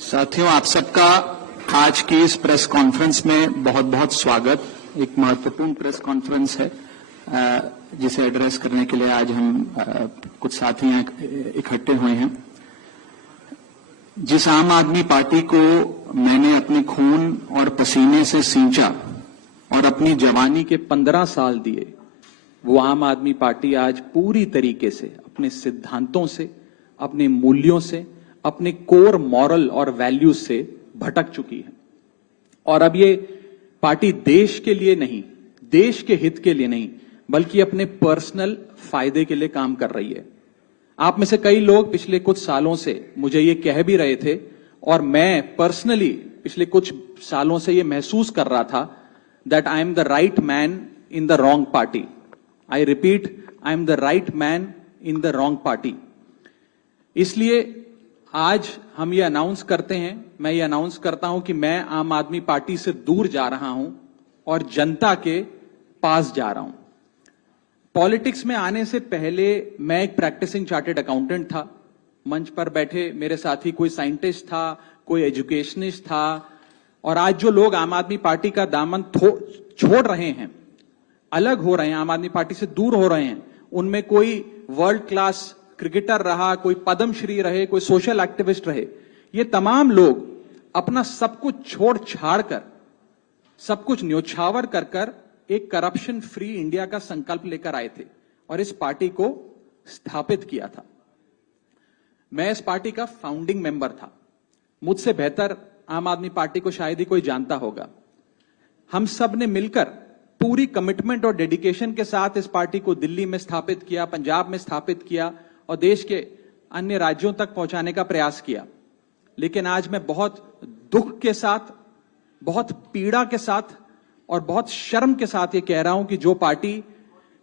साथियों, आप सबका आज की इस प्रेस कॉन्फ्रेंस में बहुत बहुत स्वागत। एक महत्वपूर्ण प्रेस कॉन्फ्रेंस है जिसे एड्रेस करने के लिए आज हम कुछ साथी इकट्ठे हुए हैं। जिस आम आदमी पार्टी को मैंने अपने खून और पसीने से सींचा और अपनी जवानी के 15 साल दिए, वो आम आदमी पार्टी आज पूरी तरीके से अपने सिद्धांतों से, अपने मूल्यों से, अपने कोर मॉरल और वैल्यूज से भटक चुकी है। और अब ये पार्टी देश के लिए नहीं, देश के हित के लिए नहीं, बल्कि अपने पर्सनल फायदे के लिए काम कर रही है। आप में से कई लोग पिछले कुछ सालों से मुझे ये कह भी रहे थे, और मैं पर्सनली पिछले कुछ सालों से ये महसूस कर रहा था that I am the right man in the wrong party. I repeat, I am the right man in the wrong party. इसलिए आज हम ये अनाउंस करते हैं, मैं ये अनाउंस करता हूं कि मैं आम आदमी पार्टी से दूर जा रहा हूं और जनता के पास जा रहा हूं। पॉलिटिक्स में आने से पहले मैं एक प्रैक्टिसिंग चार्टर्ड अकाउंटेंट था। मंच पर बैठे मेरे साथी कोई साइंटिस्ट था, कोई एजुकेशनिस्ट था, और आज जो लोग आम आदमी पार्टी का दामन छोड़ रहे हैं, अलग हो रहे हैं, आम आदमी पार्टी से दूर हो रहे हैं, उनमें कोई वर्ल्ड क्लास क्रिकेटर रहा, कोई पद्मश्री रहे, कोई सोशल एक्टिविस्ट रहे। ये तमाम लोग अपना सब कुछ छोड़ छाड़ कर, सब कुछ न्योछावर कर कर एक करप्शन फ्री इंडिया का संकल्प लेकर आए थे और इस पार्टी को स्थापित किया था। मैं इस पार्टी का फाउंडिंग मेंबर था। मुझसे बेहतर आम आदमी पार्टी को शायद ही कोई जानता होगा। हम सब ने मिलकर पूरी कमिटमेंट और डेडिकेशन के साथ इस पार्टी को दिल्ली में स्थापित किया, पंजाब में स्थापित किया और देश के अन्य राज्यों तक पहुंचाने का प्रयास किया। लेकिन आज मैं बहुत दुख के साथ, बहुत पीड़ा के साथ और बहुत शर्म के साथ ये कह रहा हूं कि जो पार्टी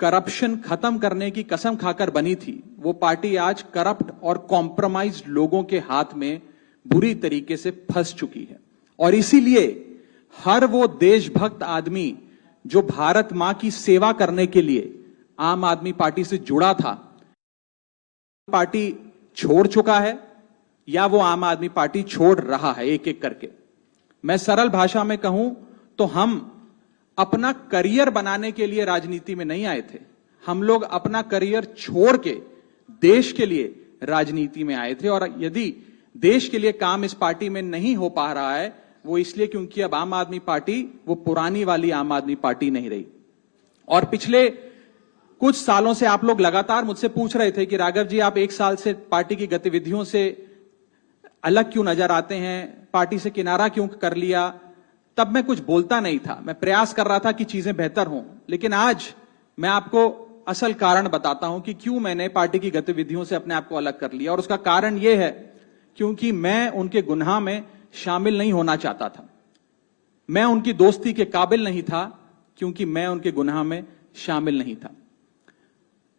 करप्शन खत्म करने की कसम खाकर बनी थी, वो पार्टी आज करप्ट और कॉम्प्रोमाइज्ड लोगों के हाथ में बुरी तरीके से फंस चुकी है। और इसीलिए हर वो देशभक्त आदमी जो भारत मां की सेवा करने के लिए आम आदमी पार्टी से जुड़ा था, पार्टी छोड़ चुका है या वो आम आदमी पार्टी छोड़ रहा है एक एक करके। मैं सरल भाषा में कहूं तो हम अपना करियर बनाने के लिए राजनीति में नहीं आए थे। हम लोग अपना करियर छोड़ के देश के लिए राजनीति में आए थे। और यदि देश के लिए काम इस पार्टी में नहीं हो पा रहा है, वो इसलिए क्योंकि अब आम आदमी पार्टी वो पुरानी वाली आम आदमी पार्टी नहीं रही। और पिछले कुछ सालों से आप लोग लगातार मुझसे पूछ रहे थे कि राघव जी, आप एक साल से पार्टी की गतिविधियों से अलग क्यों नजर आते हैं, पार्टी से किनारा क्यों कर लिया। तब मैं कुछ बोलता नहीं था, मैं प्रयास कर रहा था कि चीजें बेहतर हों। लेकिन आज मैं आपको असल कारण बताता हूं कि क्यों मैंने पार्टी की गतिविधियों से अपने आप को अलग कर लिया। और उसका कारण यह है क्योंकि मैं उनके गुनाह में शामिल नहीं होना चाहता था। मैं उनकी दोस्ती के काबिल नहीं था क्योंकि मैं उनके गुनाह में शामिल नहीं था।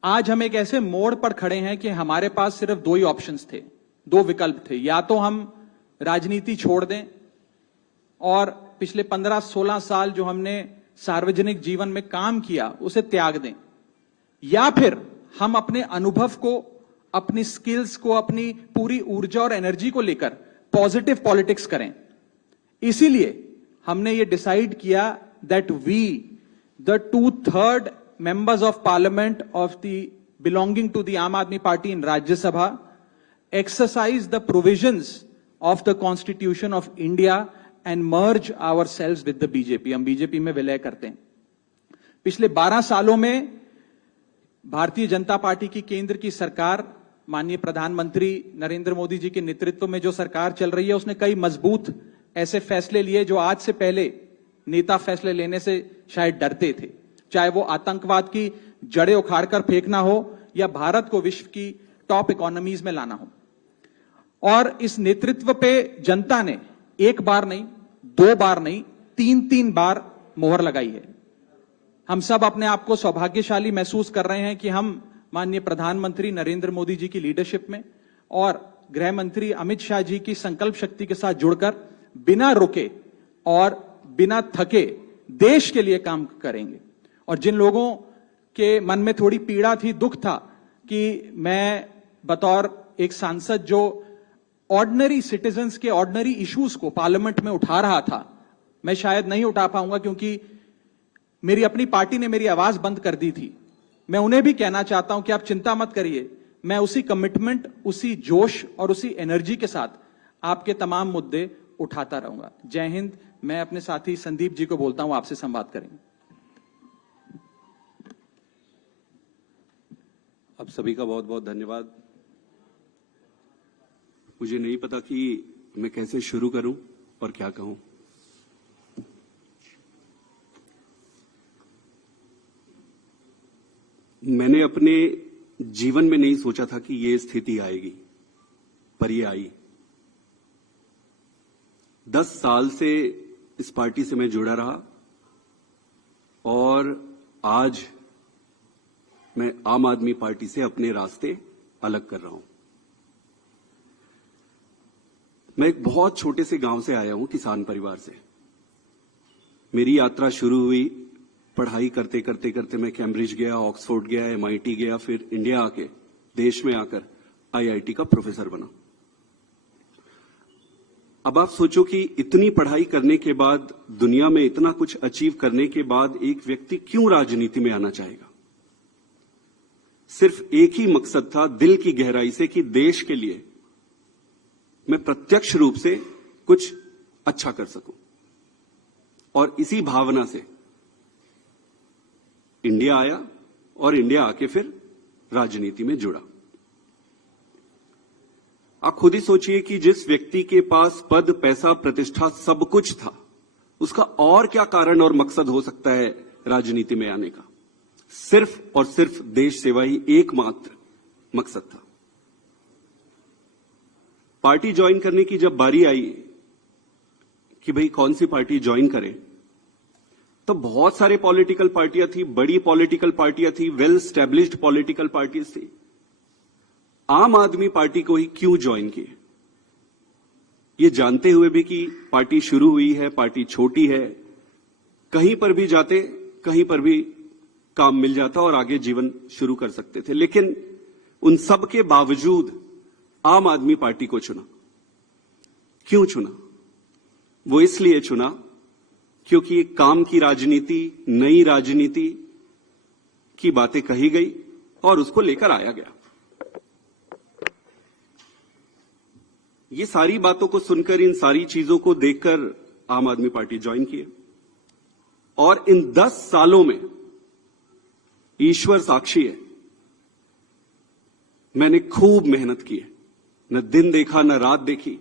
आज हम एक ऐसे मोड़ पर खड़े हैं कि हमारे पास सिर्फ दो ही ऑप्शंस थे, दो विकल्प थे। या तो हम राजनीति छोड़ दें और पिछले 15-16 साल जो हमने सार्वजनिक जीवन में काम किया उसे त्याग दें, या फिर हम अपने अनुभव को, अपनी स्किल्स को, अपनी पूरी ऊर्जा और एनर्जी को लेकर पॉजिटिव पॉलिटिक्स करें। इसीलिए हमने ये डिसाइड किया that we, the 2/3 members of parliament of the belonging to the Aam Aadmi Party in Rajya Sabha, exercise the provisions of the Constitution of India and merge ourselves with the BJP. हम BJP में विलय करते हैं। पिछले 12 सालों में Bharatiya Janata party की केंद्र की सरकार, माननीय प्रधानमंत्री नरेंद्र मोदी जी के नेतृत्व में जो सरकार चल रही है, उसने कई मजबूत ऐसे फैसले लिए जो आज से पहले नेता फैसले लेने से शायद डरते थे। चाहे वो आतंकवाद की जड़ें उखाड़कर फेंकना हो या भारत को विश्व की टॉप इकोनॉमीज में लाना हो। और इस नेतृत्व पे जनता ने एक बार नहीं, 2 बार नहीं, 3 बार मोहर लगाई है। हम सब अपने आप को सौभाग्यशाली महसूस कर रहे हैं कि हम माननीय प्रधानमंत्री नरेंद्र मोदी जी की लीडरशिप में और गृह मंत्री अमित शाह जी की संकल्प शक्ति के साथ जुड़कर बिना रुके और बिना थके देश के लिए काम करेंगे। और जिन लोगों के मन में थोड़ी पीड़ा थी, दुख था कि मैं बतौर एक सांसद जो ऑर्डिनरी सिटीजन्स के ऑर्डिनरी इश्यूज को पार्लियामेंट में उठा रहा था, मैं शायद नहीं उठा पाऊंगा क्योंकि मेरी अपनी पार्टी ने मेरी आवाज बंद कर दी थी। मैं उन्हें भी कहना चाहता हूं कि आप चिंता मत करिए, मैं उसी कमिटमेंट, उसी जोश और उसी एनर्जी के साथ आपके तमाम मुद्दे उठाता रहूंगा। जय हिंद। मैं अपने साथी संदीप जी को बोलता हूं, आपसे संवाद करेंगे। आप सभी का बहुत बहुत धन्यवाद। मुझे नहीं पता कि मैं कैसे शुरू करूं और क्या कहूं। मैंने अपने जीवन में नहीं सोचा था कि ये स्थिति आएगी, पर ये आई। 10 साल से इस पार्टी से मैं जुड़ा रहा और आज मैं आम आदमी पार्टी से अपने रास्ते अलग कर रहा हूं। मैं एक बहुत छोटे से गांव से आया हूं, किसान परिवार से। मेरी यात्रा शुरू हुई पढ़ाई करते करते करते। मैं कैम्ब्रिज गया, ऑक्सफोर्ड गया, MIT गया, फिर इंडिया आके, देश में आकर IIT का प्रोफेसर बना। अब आप सोचो कि इतनी पढ़ाई करने के बाद, दुनिया में इतना कुछ अचीव करने के बाद एक व्यक्ति क्यों राजनीति में आना चाहेगा? सिर्फ एक ही मकसद था दिल की गहराई से कि देश के लिए मैं प्रत्यक्ष रूप से कुछ अच्छा कर सकूं। और इसी भावना से इंडिया आया और इंडिया आके फिर राजनीति में जुड़ा। आप खुद ही सोचिए कि जिस व्यक्ति के पास पद, पैसा, प्रतिष्ठा सब कुछ था, उसका और क्या कारण और मकसद हो सकता है राजनीति में आने का? सिर्फ और सिर्फ देश सेवा ही एकमात्र मकसद था। पार्टी ज्वाइन करने की जब बारी आई कि भाई कौन सी पार्टी ज्वाइन करें, तो बहुत सारे पॉलिटिकल पार्टियां थी, बड़ी पॉलिटिकल पार्टियां थी, वेल स्टैब्लिश्ड पॉलिटिकल पार्टीज थी। आम आदमी पार्टी को ही क्यों ज्वाइन किए? ये जानते हुए भी कि पार्टी शुरू हुई है, पार्टी छोटी है, कहीं पर भी जाते, कहीं पर भी काम मिल जाता और आगे जीवन शुरू कर सकते थे। लेकिन उन सब के बावजूद आम आदमी पार्टी को चुना। क्यों चुना? वो इसलिए चुना क्योंकि एक काम की राजनीति, नई राजनीति की बातें कही गई और उसको लेकर आया गया। ये सारी बातों को सुनकर, इन सारी चीजों को देखकर आम आदमी पार्टी ज्वाइन किए। और इन 10 सालों में ईश्वर साक्षी है, मैंने खूब मेहनत की है। न दिन देखा, न रात देखी,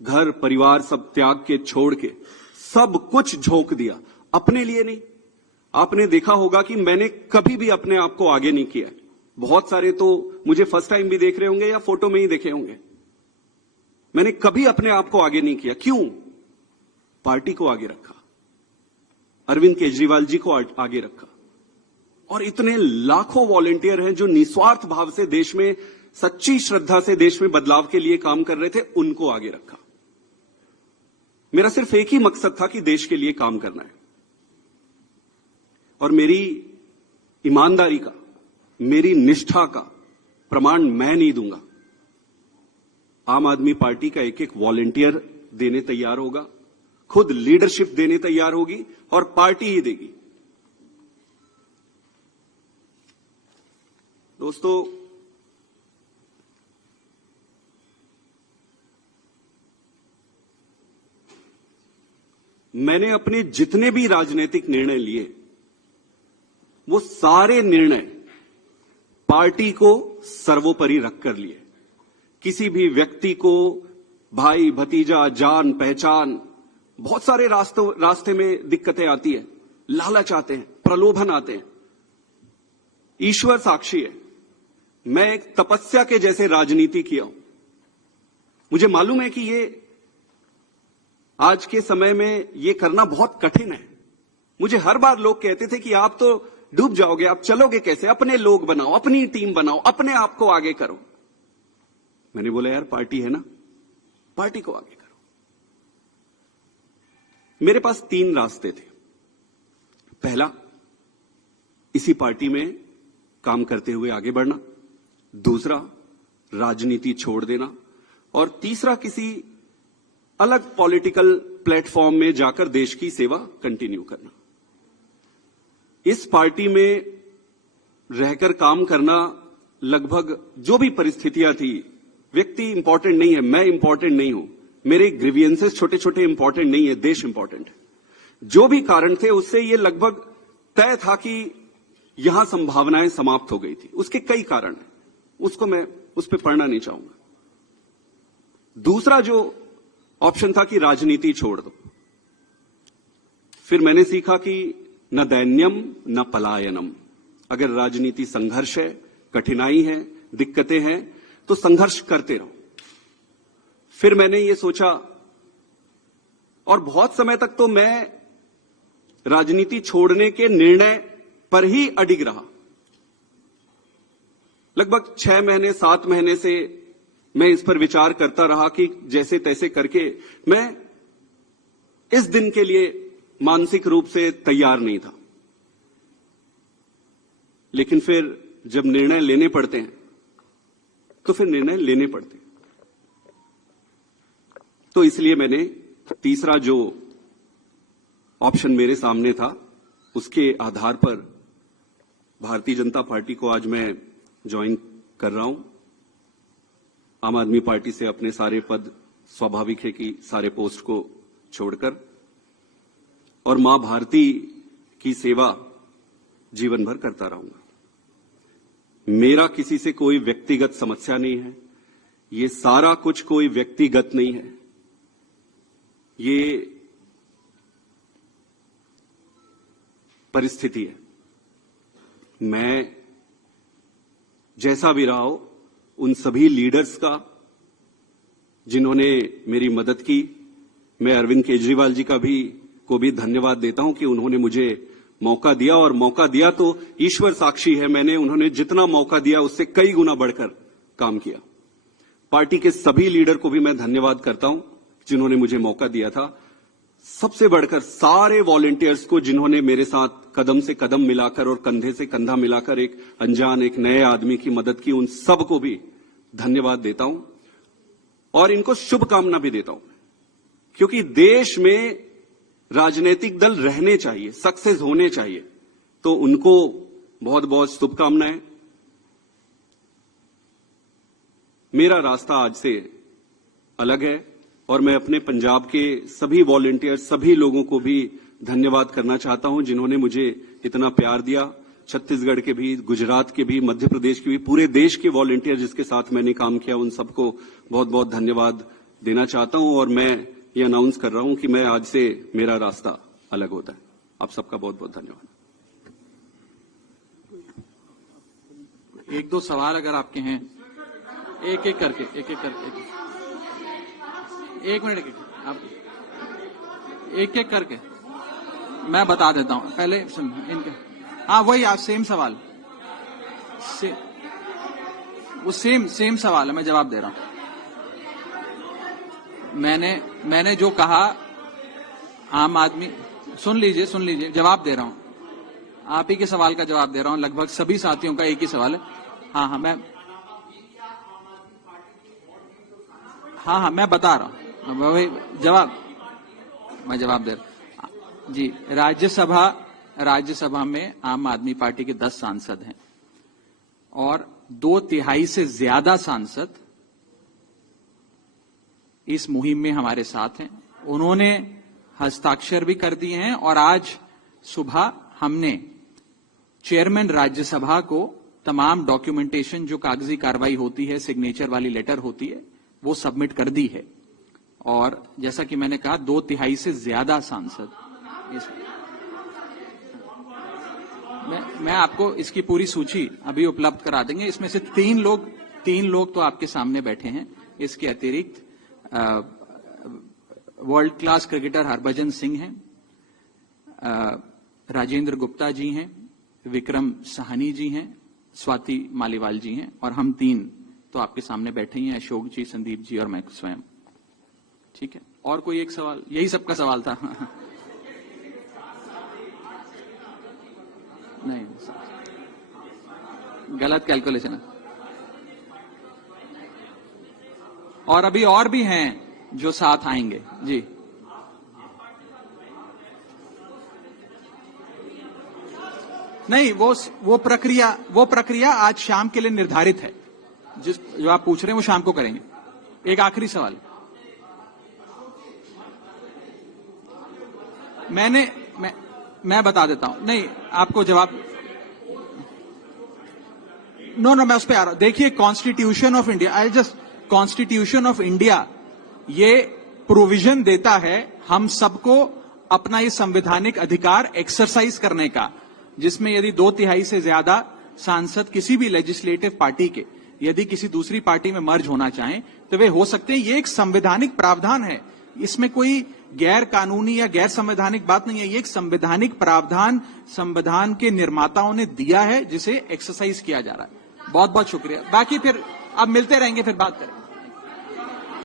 घर परिवार सब त्याग के, छोड़ के, सब कुछ झोंक दिया। अपने लिए नहीं। आपने देखा होगा कि मैंने कभी भी अपने आप को आगे नहीं किया। बहुत सारे तो मुझे फर्स्ट टाइम भी देख रहे होंगे या फोटो में ही देखे होंगे। मैंने कभी अपने आप को आगे नहीं किया। क्यों? पार्टी को आगे रखा, अरविंद केजरीवाल जी को आगे रखा। और इतने लाखों वॉलंटियर हैं जो निस्वार्थ भाव से देश में, सच्ची श्रद्धा से देश में बदलाव के लिए काम कर रहे थे, उनको आगे रखा। मेरा सिर्फ एक ही मकसद था कि देश के लिए काम करना है। और मेरी ईमानदारी का, मेरी निष्ठा का प्रमाण मैं नहीं दूंगा। आम आदमी पार्टी का एक एक वॉलंटियर देने तैयार होगा, खुद लीडरशिप देने तैयार होगी और पार्टी ही देगी। दोस्तों, मैंने अपने जितने भी राजनीतिक निर्णय लिए, वो सारे निर्णय पार्टी को सर्वोपरि रखकर लिए। किसी भी व्यक्ति को भाई, भतीजा, जान पहचान, बहुत सारे रास्ते में दिक्कतें आती है, लालच आते हैं, प्रलोभन आते हैं। ईश्वर साक्षी है, मैं एक तपस्या के जैसे राजनीति किया हूं। मुझे मालूम है कि ये आज के समय में ये करना बहुत कठिन है। मुझे हर बार लोग कहते थे कि आप तो डूब जाओगे, आप चलोगे कैसे? अपने लोग बनाओ, अपनी टीम बनाओ, अपने आप को आगे करो। मैंने बोला यार, पार्टी है ना, पार्टी को आगे करो। मेरे पास 3 रास्ते थे। पहला, इसी पार्टी में काम करते हुए आगे बढ़ना। दूसरा, राजनीति छोड़ देना। और तीसरा किसी अलग पॉलिटिकल प्लेटफॉर्म में जाकर देश की सेवा कंटिन्यू करना। इस पार्टी में रहकर काम करना, लगभग जो भी परिस्थितियां थी, व्यक्ति इंपॉर्टेंट नहीं है, मैं इंपॉर्टेंट नहीं हूं, मेरे ग्रीवियंसेस छोटे छोटे इंपॉर्टेंट नहीं है, देश इंपॉर्टेंट है। जो भी कारण थे उससे ये लगभग तय था कि यहां संभावनाएं समाप्त हो गई थी। उसके कई कारण हैं, उसको मैं उस पर पढ़ना नहीं चाहूंगा। दूसरा जो ऑप्शन था कि राजनीति छोड़ दो। फिर मैंने सीखा कि न दैन्यम न पलायनम। अगर राजनीति संघर्ष है, कठिनाई है, दिक्कतें हैं, तो संघर्ष करते रहो। फिर मैंने ये सोचा, और बहुत समय तक तो मैं राजनीति छोड़ने के निर्णय पर ही अडिग रहा। लगभग 6 महीने 7 महीने से मैं इस पर विचार करता रहा कि जैसे तैसे करके मैं इस दिन के लिए मानसिक रूप से तैयार नहीं था। लेकिन फिर जब निर्णय लेने पड़ते हैं तो फिर निर्णय लेने पड़ते हैं। तो इसलिए मैंने तीसरा जो ऑप्शन मेरे सामने था, उसके आधार पर भारतीय जनता पार्टी को आज मैं ज्वाइन कर रहा हूं। आम आदमी पार्टी से अपने सारे पद, स्वाभाविक है कि सारे पोस्ट को छोड़कर, और मां भारती की सेवा जीवन भर करता रहूंगा। मेरा किसी से कोई व्यक्तिगत समस्या नहीं है, ये सारा कुछ कोई व्यक्तिगत नहीं है, ये परिस्थिति है। मैं जैसा भी रहा हो, उन सभी लीडर्स का जिन्होंने मेरी मदद की, मैं अरविंद केजरीवाल जी को भी धन्यवाद देता हूं कि उन्होंने मुझे मौका दिया, और मौका दिया तो ईश्वर साक्षी है, मैंने उन्होंने जितना मौका दिया उससे कई गुना बढ़कर काम किया। पार्टी के सभी लीडर को भी मैं धन्यवाद करता हूं जिन्होंने मुझे मौका दिया था। सबसे बढ़कर सारे वॉलंटियर्स को जिन्होंने मेरे साथ कदम से कदम मिलाकर और कंधे से कंधा मिलाकर एक अनजान, एक नए आदमी की मदद की, उन सबको भी धन्यवाद देता हूं और इनको शुभकामना भी देता हूं, क्योंकि देश में राजनीतिक दल रहने चाहिए, सक्सेस होने चाहिए, तो उनको बहुत बहुत शुभकामनाएं। मेरा रास्ता आज से अलग है और मैं अपने पंजाब के सभी वॉलंटियर, सभी लोगों को भी धन्यवाद करना चाहता हूं जिन्होंने मुझे इतना प्यार दिया। छत्तीसगढ़ के भी, गुजरात के भी, मध्य प्रदेश के भी, पूरे देश के वॉलंटियर जिसके साथ मैंने काम किया, उन सबको बहुत बहुत धन्यवाद देना चाहता हूं। और मैं ये अनाउंस कर रहा हूं कि मैं आज से मेरा रास्ता अलग होता है। आप सबका बहुत बहुत धन्यवाद। एक दो सवाल अगर आपके हैं, एक एक करके एक मिनट आप एक एक करके मैं बता देता हूं। पहले सुन इनके, हाँ वही आज सेम सवाल, वो सेम सवाल है, मैं जवाब दे रहा हूं। मैंने जो कहा, आम आदमी, सुन लीजिए, जवाब दे रहा हूं। आप ही के सवाल का जवाब दे रहा हूं, लगभग सभी साथियों का एक ही सवाल है। हाँ मैं बता रहा हूं, वही मैं जवाब दे रहा हूं जी। राज्यसभा में आम आदमी पार्टी के 10 सांसद हैं और 2/3 से ज्यादा सांसद इस मुहिम में हमारे साथ हैं। उन्होंने हस्ताक्षर भी कर दिए हैं और आज सुबह हमने चेयरमैन राज्यसभा को तमाम डॉक्यूमेंटेशन, जो कागजी कार्रवाई होती है, सिग्नेचर वाली लेटर होती है, वो सबमिट कर दी है। और जैसा कि मैंने कहा, 2/3 से ज्यादा सांसद मैं आपको इसकी पूरी सूची अभी उपलब्ध करा देंगे। इसमें से तीन लोग तो आपके सामने बैठे हैं। इसके अतिरिक्त world class cricketer Harbhajan Singh हैं, राजेंद्र गुप्ता जी हैं, विक्रम साहनी जी हैं, स्वाति मालीवाल जी हैं, और हम 3 तो आपके सामने बैठे ही हैं, अशोक जी, संदीप जी और मैं स्वयं। ठीक है, और कोई एक सवाल? यही सबका सवाल था। नहीं, गलत कैलकुलेशन है। और अभी और भी हैं जो साथ आएंगे। जी, नहीं, वो प्रक्रिया आज शाम के लिए निर्धारित है। जो आप पूछ रहे हैं वो शाम को करेंगे। एक आखिरी सवाल, मैं बता देता हूं। नहीं, आपको जवाब नो, मैं उस पर आ रहा हूं। देखिए, कॉन्स्टिट्यूशन ऑफ इंडिया ये प्रोविजन देता है हम सबको अपना ये संवैधानिक अधिकार एक्सरसाइज करने का, जिसमें यदि 2/3 से ज्यादा सांसद किसी भी लेजिस्लेटिव पार्टी के यदि किसी दूसरी पार्टी में मर्ज होना चाहें तो वे हो सकते हैं। ये एक संवैधानिक प्रावधान है, इसमें कोई गैर कानूनी या गैर संवैधानिक बात नहीं है। ये एक संवैधानिक प्रावधान संविधान के निर्माताओं ने दिया है, जिसे एक्सरसाइज किया जा रहा है। बहुत बहुत शुक्रिया। बाकी फिर अब मिलते रहेंगे, फिर बात करें।